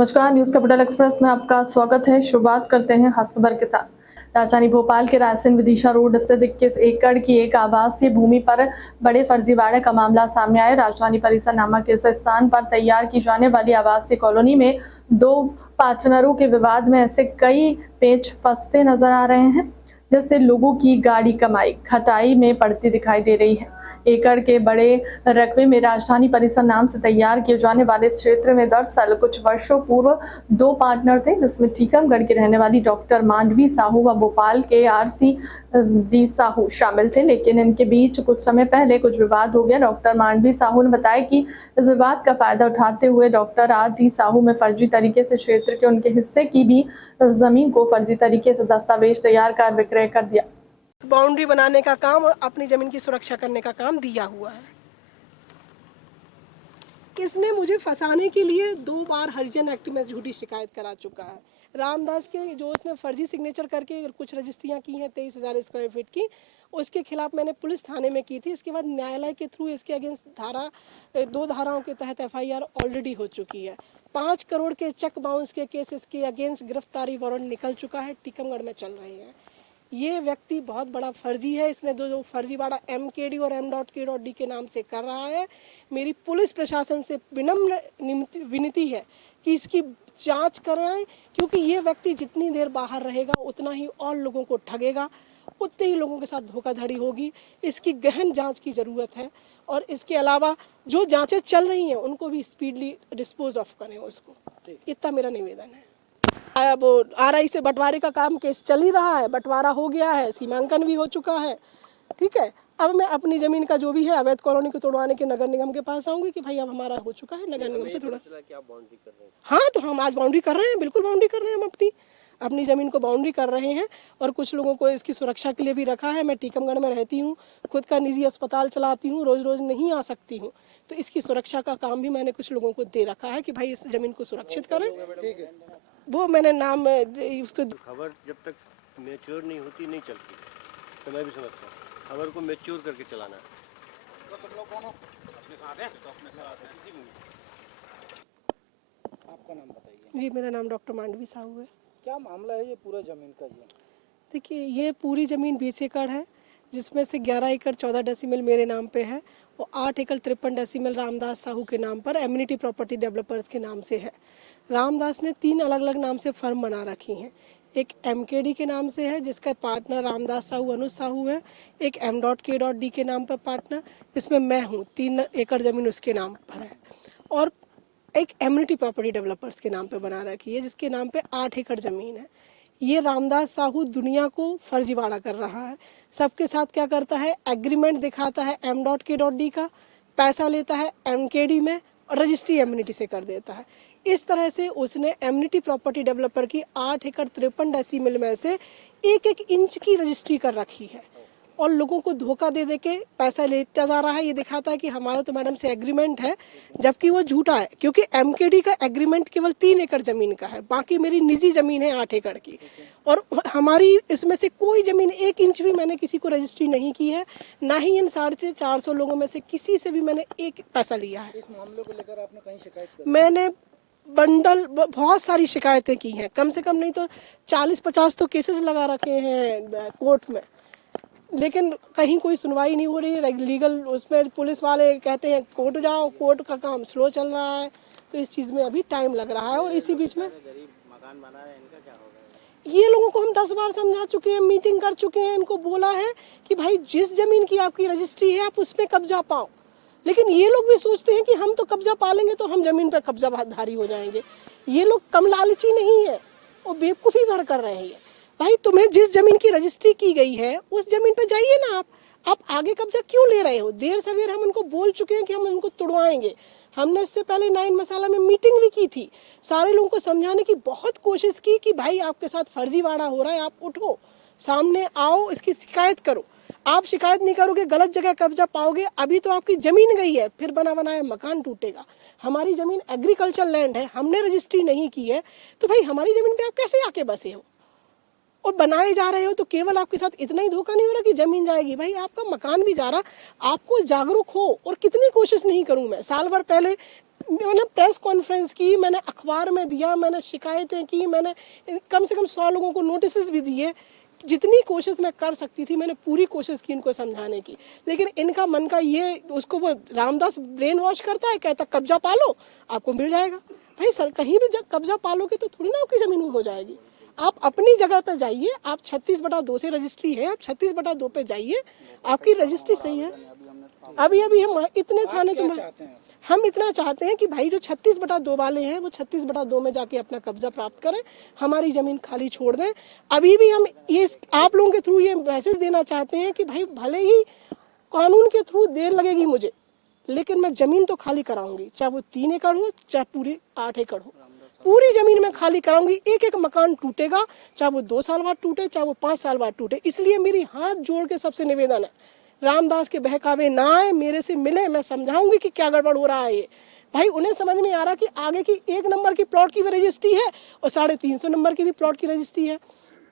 नमस्कार, news capital express में आपका स्वागत है। शुरुआत करते हैं खास खबर के साथ। राजधानी भोपाल के रायसेन विदिशा रोड स्थित 21 एकड़ की एक आवासीय भूमि पर बड़े फर्जीवाड़े का मामला सामने आया। राजधानी परिसर नामक इस स्थान पर तैयार की जाने वाली आवासीय कॉलोनी में दो पार्टनरों के विवाद में ऐसे कई पेच फंसते नजर आ रहे हैं, जिससे लोगों की गाड़ी कमाई खटाई में पड़ती दिखाई दे रही है। एकड़ के बड़े रकबे में राजधानी परिसर नाम से तैयार किए जाने वाले इस क्षेत्र में दरअसल कुछ वर्षों पूर्व दो पार्टनर थे, जिसमें टीकमगढ़ की रहने वाली डॉक्टर मांडवी साहू व भोपाल के आरसी डी साहू शामिल थे। लेकिन इनके बीच कुछ समय पहले कुछ विवाद हो गया। डॉक्टर मांडवी साहू ने बताया कि इस विवाद का फायदा उठाते हुए डॉक्टर आर डी साहू में फर्जी तरीके से क्षेत्र के उनके हिस्से की भी जमीन को फर्जी तरीके से दस्तावेज तैयार कर विक्रय कर दिया। बाउंड्री बनाने का काम, अपनी जमीन की सुरक्षा करने का काम दिया हुआ है। इसने मुझे फंसाने के लिए 2 बार हरिजन एक्ट में झूठी शिकायत करा चुका है। रामदास के जो उसने फर्जी सिग्नेचर करके कुछ रजिस्ट्रियां की हैं 23,000 स्क्वायर फीट की, उसके खिलाफ मैंने पुलिस थाने में की थी। इसके बाद न्यायालय के थ्रू इसके अगेंस्ट 2 धाराओं के तहत FIR ऑलरेडी हो चुकी है। 5 करोड़ के चेक बाउंस के केस इसके अगेंस्ट गिरफ्तारी वारंट निकल चुका है, टीकमगढ़ में चल रहे हैं। ये व्यक्ति बहुत बड़ा फर्जी है। इसने जो फर्जीवाड़ा MKD और M.K.D के नाम से कर रहा है। मेरी पुलिस प्रशासन से विनम्र विनती है कि इसकी जांच कराएं, क्योंकि ये व्यक्ति जितनी देर बाहर रहेगा उतना ही और लोगों को ठगेगा, उतने ही लोगों के साथ धोखाधड़ी होगी। इसकी गहन जांच की ज़रूरत है और इसके अलावा जो जांचें चल रही हैं उनको भी स्पीडली डिस्पोज ऑफ करें उसको। इतना मेरा निवेदन है। अब RI से बंटवारे का काम केस चल ही रहा है, बंटवारा हो गया है, सीमांकन भी हो चुका है। ठीक है, अब मैं अपनी जमीन का जो भी है अवैध कॉलोनी को तोड़वाने के नगर निगम के पास आऊंगी कि भाई अब हमारा हो चुका है, नगर निगम से थोड़ा। हाँ, तो हम आज बाउंड्री कर रहे हैं, बिल्कुल बाउंड्री कर रहे हैं। हम अपनी ज़मीन को बाउंड्री कर रहे हैं और कुछ लोगों को इसकी सुरक्षा के लिए भी रखा है। मैं टीकमगढ़ में रहती हूँ, खुद का निजी अस्पताल चलाती हूँ, रोज़ रोज़ नहीं आ सकती हूँ, तो इसकी सुरक्षा का काम भी मैंने कुछ लोगों को दे रखा है कि भाई इस ज़मीन को सुरक्षित करें। वो मैंने नाम उसको खबर जब तक मैच्योर नहीं होती नहीं चलती, तो मैं भी समझता हूँ खबर को मैच्योर करके चलाना है। तो तुम लोग कौन हो? अपने साथ हैं? तो अपने साथ हैं। किसी को आपका नाम बताइए। जी, मेरा नाम डॉक्टर मांडवी साहू है। क्या मामला है ये पूरा जमीन का जी? देखिए, ये पूरी ज़मीन 20 एकड़ है, जिसमें से 11 एकड़ 14 डेसिमल मेरे नाम पे है और 8 एकड़ 53 डेसिमल रामदास साहू के नाम पर एम्यूनिटी प्रॉपर्टी डेवलपर्स के नाम से है। रामदास ने 3 अलग अलग नाम से फर्म बना रखी हैं। एक MKD के नाम से है, जिसका पार्टनर रामदास साहू अनुज साहू है। एक M.K.D के नाम पर पार्टनर, जिसमें मैं हूँ, 3 एकड़ ज़मीन उसके नाम पर है। और एक एम्यूनिटी प्रॉपर्टी डेवलपर्स के नाम पे बना रखी है, जिसके नाम पे 8 एकड़ ज़मीन है। ये रामदास साहू दुनिया को फर्जीवाड़ा कर रहा है। सबके साथ क्या करता है, एग्रीमेंट दिखाता है M.K.D का, पैसा लेता है MKD में और रजिस्ट्री एम्यूनिटी से कर देता है। इस तरह से उसने एम्यूनिटी प्रॉपर्टी डेवलपर की 8 एकड़ 53 डेसिमल में से 1-1 इंच की रजिस्ट्री कर रखी है और लोगों को धोखा दे दे के पैसा लेता जा रहा है। ये दिखाता है कि हमारा तो मैडम से एग्रीमेंट है, जबकि वो झूठा है, क्योंकि MKD का एग्रीमेंट केवल 3 एकड़ ज़मीन का है, बाकी मेरी निजी ज़मीन है 8 एकड़ की। और हमारी इसमें से कोई ज़मीन 1 इंच भी मैंने किसी को रजिस्ट्री नहीं की है, ना ही इन 450 लोगों में से किसी से भी मैंने एक पैसा लिया है। इस मामले को लेकर आपने कहीं शिकायत की? मैंने बहुत सारी शिकायतें की हैं, कम से कम नहीं तो 40-50 तो केसेस लगा रखे हैं कोर्ट में, लेकिन कहीं कोई सुनवाई नहीं हो रही है। लीगल उसमें पुलिस वाले कहते हैं कोर्ट जाओ, कोर्ट का काम स्लो चल रहा है, तो इस चीज़ में अभी टाइम लग रहा है। और इसी बीच में ये लोगों को हम 10 बार समझा चुके हैं, मीटिंग कर चुके हैं, इनको बोला है कि भाई जिस जमीन की आपकी रजिस्ट्री है आप उसमें कब्जा पाओ, लेकिन ये लोग भी सोचते हैं कि हम तो कब्जा पा लेंगे तो हम जमीन पर कब्जाधारी हो जाएंगे। ये लोग कम लालची नहीं है और बेवकूफ़ी भर कर रहे हैं। भाई, तुम्हें जिस जमीन की रजिस्ट्री की गई है उस जमीन पे जाइए ना आप आगे कब्जा क्यों ले रहे हो? देर सवेर हम उनको बोल चुके हैं कि हम उनको तुड़वाएंगे। हमने इससे पहले 9 मसाला में मीटिंग भी की थी, सारे लोगों को समझाने की बहुत कोशिश की कि भाई आपके साथ फर्जीवाड़ा हो रहा है, आप उठो, सामने आओ, इसकी शिकायत करो। आप शिकायत नहीं करोगे, गलत जगह कब्जा पाओगे। अभी तो आपकी ज़मीन गई है, फिर बना बनाया मकान टूटेगा। हमारी ज़मीन एग्रीकल्चर लैंड है, हमने रजिस्ट्री नहीं की है, तो भाई हमारी ज़मीन पे आप कैसे आके बसे हो? और बनाए जा रहे हो तो केवल आपके साथ इतना ही धोखा नहीं हो रहा कि जमीन जाएगी, भाई आपका मकान भी जा रहा। आपको जागरूक हो। और कितनी कोशिश नहीं करूं मैं, साल भर पहले मैंने प्रेस कॉन्फ्रेंस की, मैंने अखबार में दिया, मैंने शिकायतें की, मैंने कम से कम 100 लोगों को नोटिस भी दिए। जितनी कोशिश मैं कर सकती थी मैंने पूरी कोशिश की इनको समझाने की, लेकिन इनका मन का ये, उसको वो रामदास ब्रेन वॉश करता है, कहता कब्जा पालो आपको मिल जाएगा। भाई सर कहीं भी जब कब्जा पालोगे तो थोड़ी ना आपकी जमीन हो जाएगी। आप अपनी जगह पे जाइए, आप 36/2 से रजिस्ट्री है, आप 36/2 पे जाइए, आपकी रजिस्ट्री सही है। अभी हम इतने थाने तो हम इतना चाहते हैं कि भाई जो 36/2 वाले हैं वो 36/2 में जाके अपना कब्जा प्राप्त करें, हमारी जमीन खाली छोड़ दें। अभी भी हम ये आप लोगों के थ्रू ये मैसेज देना चाहते हैं कि भाई भले ही कानून के थ्रू देर लगेगी मुझे, लेकिन मैं जमीन तो खाली कराऊंगी, चाहे वो 3 एकड़ हो चाहे पूरी 8 एकड़ हो, पूरी जमीन में खाली कराऊंगी। एक एक मकान टूटेगा, चाहे वो 2 साल बाद टूटे चाहे वो 5 साल बाद टूटे। इसलिए मेरी हाथ जोड़ के सबसे निवेदन है, रामदास के बहकावे ना आए, मेरे से मिले, मैं समझाऊंगी कि क्या गड़बड़ हो रहा है। ये भाई उन्हें समझ में आ रहा कि आगे की 1 नंबर की प्लॉट की भी रजिस्ट्री है और 350 नंबर की भी प्लॉट की रजिस्ट्री है।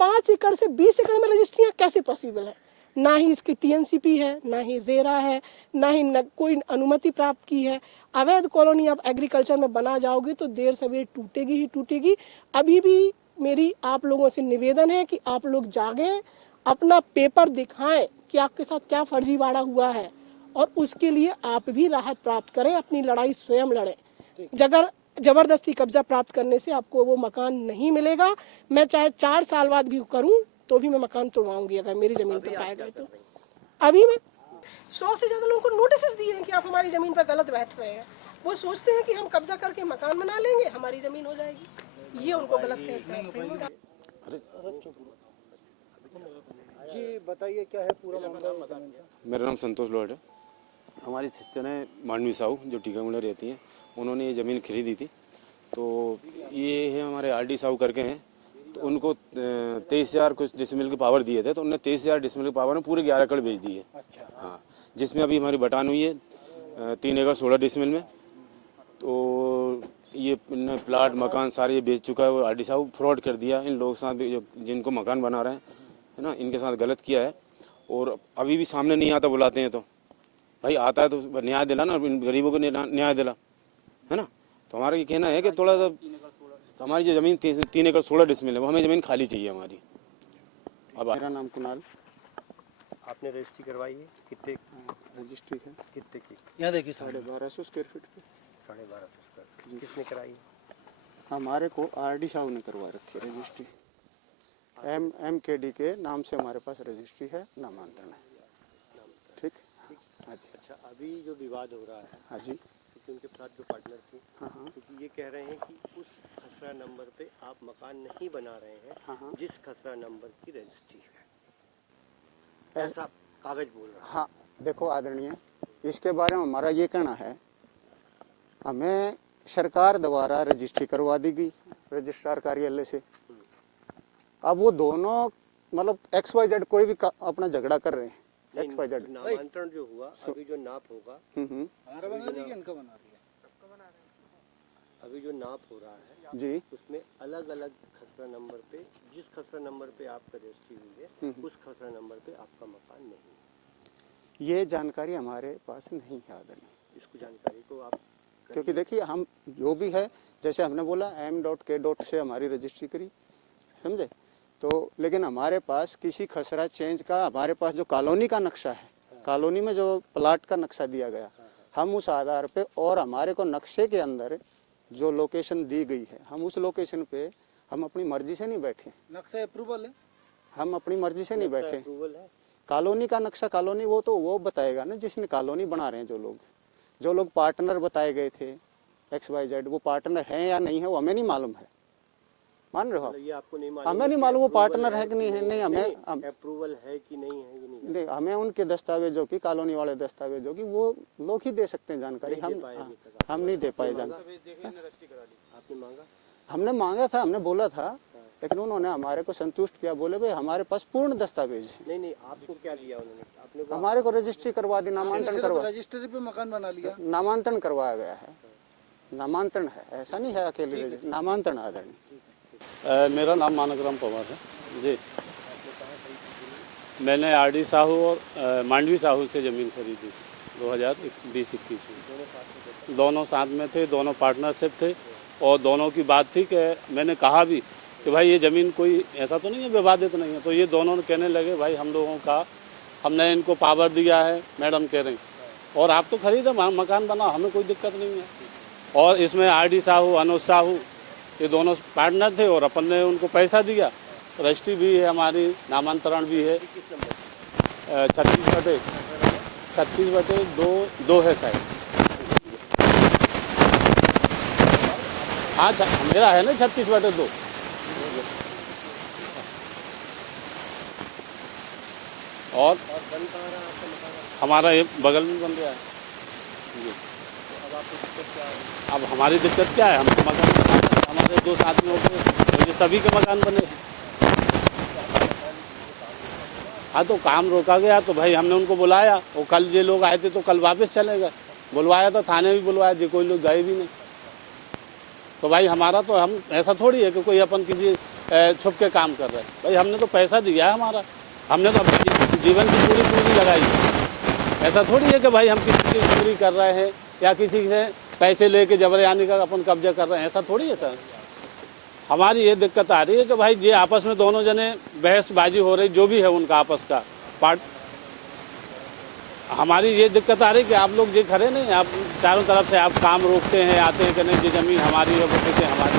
5 एकड़ से 20 एकड़ में रजिस्ट्रियाँ कैसे पॉसिबल है? ना ही इसकी टीएनसीपी है, ना ही रेरा है, ना ही कोई अनुमति प्राप्त की है। अवैध कॉलोनी आप एग्रीकल्चर में बना जाओगे तो देर सवेर टूटेगी ही टूटेगी। अभी भी मेरी आप लोगों से निवेदन है कि आप लोग जागें, अपना पेपर दिखाएं कि आपके साथ क्या फर्जीवाड़ा हुआ है, और उसके लिए आप भी राहत प्राप्त करें, अपनी लड़ाई स्वयं लड़ें। जबरदस्ती कब्जा प्राप्त करने से आपको वो मकान नहीं मिलेगा। मैं चाहे 4 साल बाद भी करूं तो भी मैं मकान तोड़वाऊंगी अगर मेरी जमीन पर पाया गया तो। अभी मैं 100 से ज्यादा लोगों को नोटिस दिए हैं कि आप हमारी जमीन पर गलत बैठ रहे हैं। वो सोचते हैं कि हम कब्जा करके मकान बना लेंगे, हमारी जमीन हो जाएगी। ये उनको गलत कहते हैं। जी बताइए क्या है पूरा मामला जमीन का? मेरा नाम संतोष लोहट है। हमारी सिस्टर है मांडवी साहू जो टीकामुड़ा रहती हैं, उन्होंने ये ज़मीन खरीदी थी। तो ये है हमारे आरडी साहू करके हैं, तो उनको 23,000 कुछ डिसमिल के पावर दिए थे, तो उन्होंने 23,000 डिसमिल के पावर में पूरे 11 एकड़ बेच दिए। हाँ, जिसमें अभी हमारी बटान हुई है 3 एकड़ 16 डिसमिल में। तो ये प्लाट मकान सारे ये बेच चुका है और आरडी साहू फ्रॉड कर दिया इन लोगों के साथ भी, जो जिनको मकान बना रहे हैं, है ना, इनके साथ गलत किया है। और अभी भी सामने नहीं आता, बुलाते हैं तो भाई आता है तो न्याय दिला ना, गरीबों को न्याय दिला, है ना। तो हमारा ये कहना है कि थोड़ा सा हमारी जो ज़मीन 3 एकड़ 16 डिसमिल है वो हमें ज़मीन खाली चाहिए हमारी। अब मेरा नाम कुणाल, आपने रजिस्ट्री करवाई है? कितने रजिस्ट्री है कितने की? यहाँ देखिए 1250 स्क्वायर फीट की। 1250 स्क्वायर। किसने कराई? हमारे को आरडी साहू ने करवा रखी है रजिस्ट्री। MKD के नाम से हमारे पास रजिस्ट्री है, नामांतरण है। ठीक, हाँ जी। अच्छा, अभी जो विवाद हो रहा है, हाँ जी, क्योंकि उनके साथ जो पार्टनर थी, हाँ हाँ, क्योंकि ये कह रहे हैं कि उस खसरा नंबर पे आप मकान नहीं बना रहे हैं, हाँ हाँ, जिस खसरा नंबर की रजिस्ट्री है, ऐसा कागज बोल रहा है। हाँ देखो आदरणीय, इसके बारे में हमारा ये कहना है, हमें सरकार द्वारा रजिस्ट्री करवा दी गई रजिस्ट्रार कार्यालय से। अब वो दोनों मतलब XYZ कोई भी अपना झगड़ा कर रहे हैं, XYZ। नामांतरण जो हुआ, अभी जो नाप होगा, हमारा बना रही है, इनका बना रही है, अभी जो नाप हो रहा है जी, उसमें अलग अलग खसरा नंबर पे, जिस खसरा नंबर पे आपका रजिस्ट्री हुई है उस खसरा नंबर पे आपका मकान नहीं है। ये जानकारी हमारे पास नहीं है आदरणीय। इसको जानकारी को आप, क्योंकि देखिए हम जो भी है, जैसे हमने बोला M.K. से हमारी रजिस्ट्री करी, समझे तो, लेकिन हमारे पास किसी खसरा चेंज का, हमारे पास जो कॉलोनी का नक्शा है, कॉलोनी में जो प्लाट का नक्शा दिया गया, हम उस आधार पे, और हमारे को नक्शे के अंदर जो लोकेशन दी गई है, हम उस लोकेशन पे हम अपनी मर्जी से नहीं बैठे। नक्शा अप्रूवल है, हम अपनी मर्जी से नहीं बैठे। अप्रूवल है। कॉलोनी का नक्शा, कॉलोनी वो तो वो बताएगा ना जिसने कॉलोनी बना रहे हैं, जो लोग पार्टनर बताए गए थे XYZ, वो पार्टनर हैं या नहीं है वो हमें नहीं मालूम है। मान रहे हो आप? ये आपको नहीं मालूम? हमें नहीं मालूम वो पार्टनर है कि नहीं है। नहीं, हमें अप्रूवल है कि नहीं है, ये नहीं। नहीं, हमें उनके दस्तावेजों की, कॉलोनी वाले दस्तावेजों की, वो लोग ही दे सकते हैं जानकारी। हम नहीं दे पाए जानकारी। आपने मांगा? हमने मांगा था, हमने बोला था, लेकिन उन्होंने हमारे को संतुष्ट किया, बोले भाई हमारे पास पूर्ण दस्तावेज है। नहीं, आपको क्या दिया उन्होंने? आपने हमारे को रजिस्ट्री करवा दी, नामांतरण करवा, रजिस्ट्री पे मकान बना लिया, नामांतरण करवाया गया है, नामांतरण है, ऐसा नहीं है अकेले नामांतरण आदरणीय। मेरा नाम मानकराम पवार है। जी, मैंने आरडी साहू और मांडवी साहू से ज़मीन खरीदी 2020-21 में। दोनों साथ में थे, दोनों पार्टनरशिप थे और दोनों की बात थी कि मैंने कहा भी कि भाई ये ज़मीन कोई ऐसा तो नहीं है विवादित नहीं है, तो ये दोनों कहने लगे भाई हम लोगों का हमने इनको पावर दिया है, मैडम कह रही, और आप तो खरीदो मकान बनाओ, हमें कोई दिक्कत नहीं है। और इसमें आरडी साहू अनुज साहू ये दोनों पार्टनर थे और अपन ने उनको पैसा दिया। रजिस्ट्री भी है हमारी, नामांतरण भी है। 36/2 है शायद। हाँ मेरा है ना 36/2। और हमारा ये बगल में बन गया है। अब हमारी दिक्कत क्या है, हमको मकान बनाना है, हमारे 2 आदमियों के मुझे सभी के मकान बने हैं। हाँ तो काम रोका गया तो भाई हमने उनको बुलाया, वो कल ये लोग आए थे तो कल वापस चले गए। बुलवाया तो थाने भी बुलवाया, जो कोई लोग गए भी नहीं। तो भाई हमारा तो हम ऐसा थोड़ी है कि कोई अपन किसी छुप के काम कर रहे हैं। भाई हमने तो पैसा दिया है हमारा, हमने तो अपने जीवन की पूरी पूंजी लगाई है। ऐसा थोड़ी है कि भाई हम किसी की चोरी कर रहे हैं या किसी से पैसे लेके जबरयानी का अपन कब्जा कर रहे हैं, ऐसा थोड़ी है सर। हमारी ये दिक्कत आ रही है कि भाई ये आपस में दोनों जने बहसबाजी हो रही, जो भी है उनका आपस का पार्ट। हमारी ये दिक्कत आ रही कि आप लोग ये खड़े नहीं, आप चारों तरफ से आप काम रोकते हैं, आते हैं कि नहीं ये ज़मीन हमारी है, वो कहते हैं हमारी,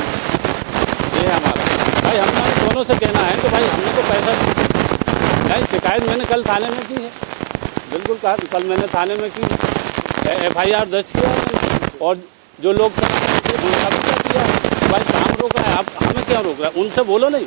ये है हमारा। भाई हमें दोनों से कहना है कि भाई हमने तो पैसा नहीं। शिकायत मैंने कल थाने में की है, बिल्कुल कल मैंने थाने में की, FIR दर्ज किया है। और जो लोग उनका भी क्या किया, भाई काम रोका है, आप हमें क्या रोक रहा है, उनसे बोलो नहीं।